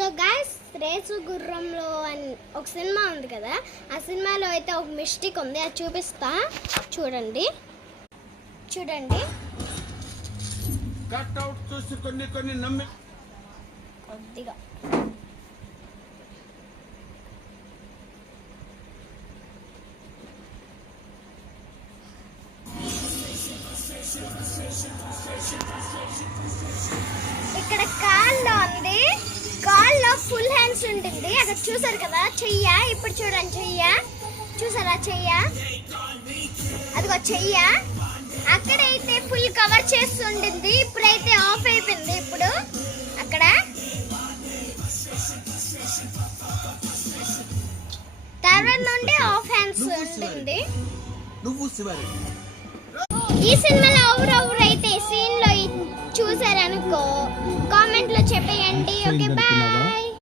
So guys, race గుర్రంలో ఒక cinema ఉంది కదా, ఆ సినిమాలో అయితే ఒక మిస్టేక్ ఉంది, అది చూపిస్తా. చూడండి చూడండి కొద్దిగా ఇక్కడ కాల్లో ఉంది, కాల్లో ఫుల్ హ్యాండ్స్ ఉంటుంది. అక్కడ చూసారు కదా చెయ్య, ఇప్పుడు చూడండి చెయ్య, చూసారా చెయ్య, అదిగో చెయ్య. అక్కడైతే ఫుల్ కవర్ చేస్తుండింది, ఇప్పుడైతే ఆఫ్ అయిపోయింది. ఇప్పుడు అక్కడ తర్వాత నుండి ఆఫ్ హ్యాండ్స్ ఉంటుంది. ఈ సినిమాలో ఎవరెవరైతే సీన్ లో చూసారనుకో కామెంట్ లో చెప్పేయండి. Okay bye.